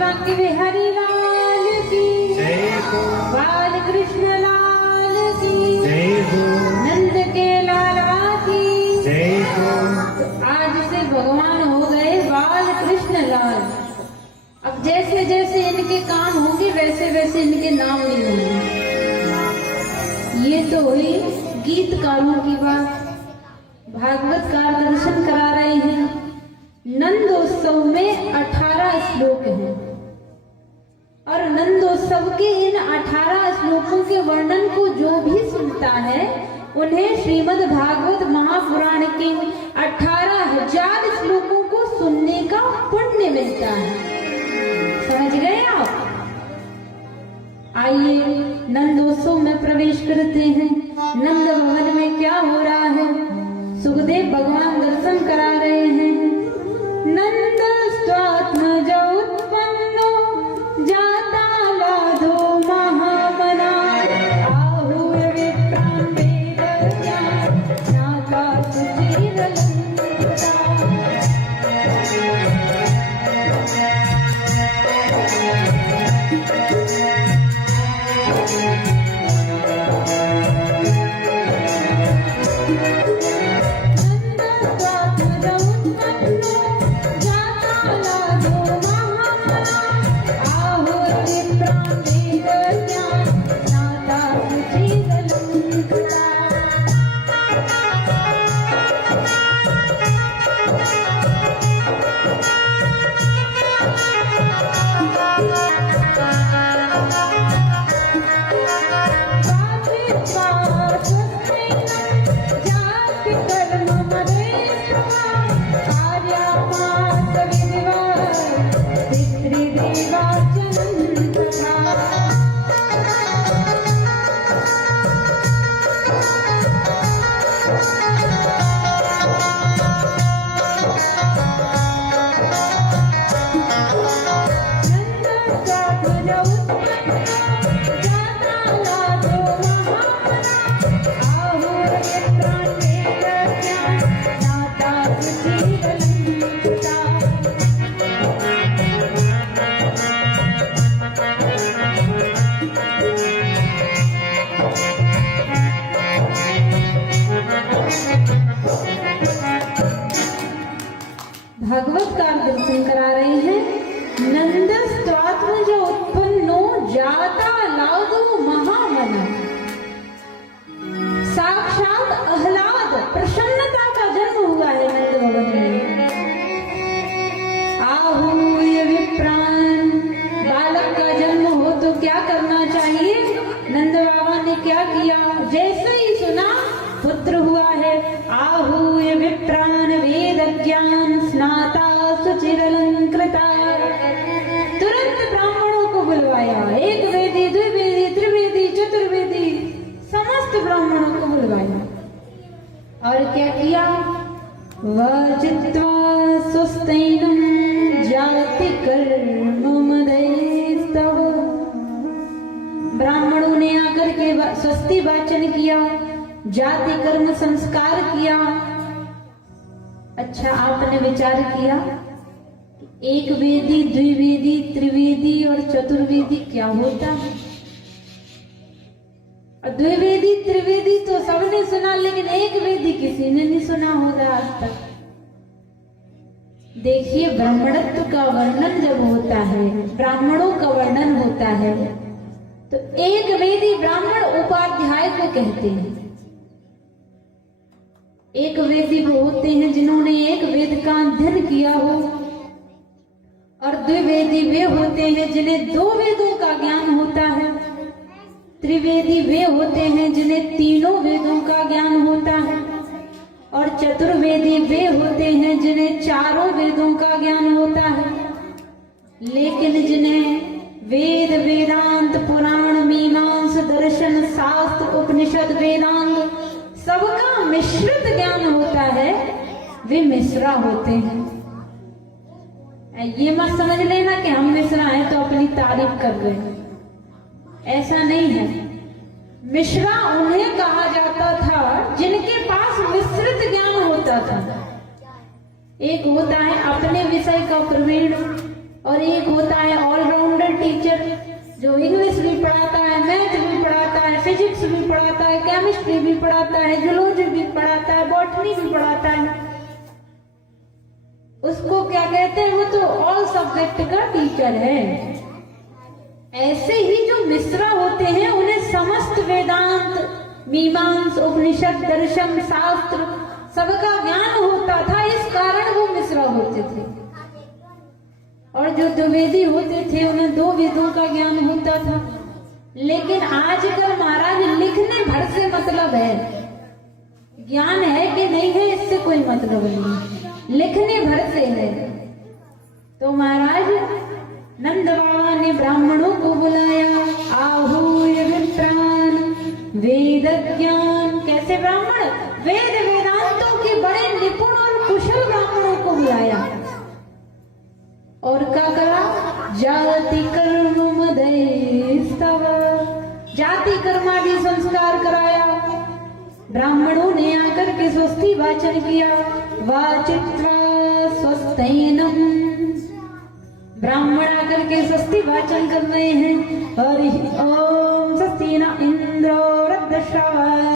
बांके बिहारी लाल की जय हो, बाल कृष्ण लाल की जय हो, नंद के लाला की जय हो। तो आज से भगवान हो गए बाल कृष्ण लाल। अब जैसे जैसे इनके काम होंगे वैसे वैसे इनके नाम नहीं होंगे। ये तो हुई गीतकारों की बात। भागवतकार दर्शन करा रहे हैं। नंदोत्सव में 18 श्लोक हैं और नंदोत्सव के इन 18 श्लोकों के वर्णन को जो भी सुनता है उन्हें श्रीमद् भागवत महापुराण के 18,000 श्लोकों को सुनने का पुण्य मिलता है। समझ गए आप? आइए नंदोत्सव में प्रवेश करते हैं। नंद भवन में क्या हो रहा है? सुखदेव भगवान दर्शन करा रहे हैं। नंद स्वात्मज उत्पन्नो जाता लाधो महामना आहूय विप्रां वेदज्ञा ज्ञाता सुचिरलंकृता। भागवतकार दर्शन करा रहे हैं। नंद स्वात्मज उत्पन्नो जाता लादो महामना। साक्षात आह्लाद प्रसन्नता का जन्म हुआ है नंद भवन में। आहूय विप्रान, बालक का जन्म हो तो क्या करना चाहिए? नंद बाबा ने क्या किया? जैसे ही सुना पुत्र हुआ है, आहूय विप्रान वेद ज्ञान स्नाता सुचिरलंकृता। तुरंत ब्राह्मणों को बुलवाया। एक वेदी, द्विवेदी, त्रिवेदी, चतुर्वेदी, समस्त ब्राह्मणों को बुलवाया और क्या किया? वाजित्वा स्वस्तैनं जाति कर्ममदैस्तव। ब्राह्मणों ने आकर के स्वस्ति वाचन किया, जाति कर्म संस्कार किया। अच्छा, आपने विचार किया एक वेदी, द्विवेदी, त्रिवेदी और चतुर्वेदी क्या होता है? और द्विवेदी त्रिवेदी तो सबने सुना, लेकिन एक वेदी किसी ने नहीं सुना होगा आज तक। देखिए, ब्राह्मणत्व का वर्णन जब होता है, ब्राह्मणों का वर्णन होता है, तो एक वेदी ब्राह्मण उपाध्याय को कहते हैं। एक वेदी वो होते हैं जिन्होंने एक वेद का अध्ययन किया हो, और द्विवेदी वे होते हैं जिन्हें 2 वेदों का ज्ञान होता है। त्रिवेदी वे होते हैं जिन्हें 3 वेदों का ज्ञान होता है, और चतुर्वेदी वे होते हैं जिन्हें 4 वेदों का ज्ञान होता है। लेकिन जिन्हें वेद, वेदांत, पुराण, मीमांस, दर्शन, शास्त्र, उपनिषद, वेदांग सबका मिश्रित ज्ञान होता है, वे मिश्रा होते हैं। ये मत समझ लेना कि हम मिश्रा हैं तो अपनी तारीफ कर रहे हैं, ऐसा नहीं है। मिश्रा उन्हें कहा जाता था जिनके पास मिश्रित ज्ञान होता था। एक होता है अपने विषय का प्रवीण, और एक होता है ऑलराउंडर टीचर, जो इंग्लिश भी पढ़ाता है, मैथ भी पढ़ाता है, फिजिक्स भी पढ़ाता है, केमिस्ट्री भी पढ़ाता है, जूलॉजी भी पढ़ाता है, बॉटनी भी पढ़ाता है। उसको क्या कहते हैं? वो तो ऑल सब्जेक्ट का टीचर है। ऐसे ही जो मिश्रा होते हैं उन्हें समस्त वेदांत, मीमांस, उपनिषद, दर्शन, शास्त्र सबका ज्ञान होता था, इस कारण वो मिश्रा होते थे। और जो द्विवेदी होते थे उन्हें 2 वेदों का ज्ञान होता था। लेकिन आजकल महाराज लिखने भर से मतलब है, ज्ञान है कि नहीं है इससे कोई मतलब नहीं, लिखने भर से है। तो महाराज नंद बाबा ने ब्राह्मणों को बुलाया, आहूय विप्रान वेद ज्ञान। कैसे ब्राह्मण? वेद वेदांतों के बड़े निपुण और कुशल ब्राह्मणों को बुलाया और क्या करा? जाति कर्म मदयस्तव, जाति कर्मादि संस्कार कराया। ब्राह्मणों ने आकर के स्वस्ति वाचन किया, वाचित्वा स्वस्त्यैनम। ब्राह्मण आकर के स्वस्ति वाचन कर रहे हैं, हरि ओम स्वस्ति न इंद्रो वृद्धश्रवा।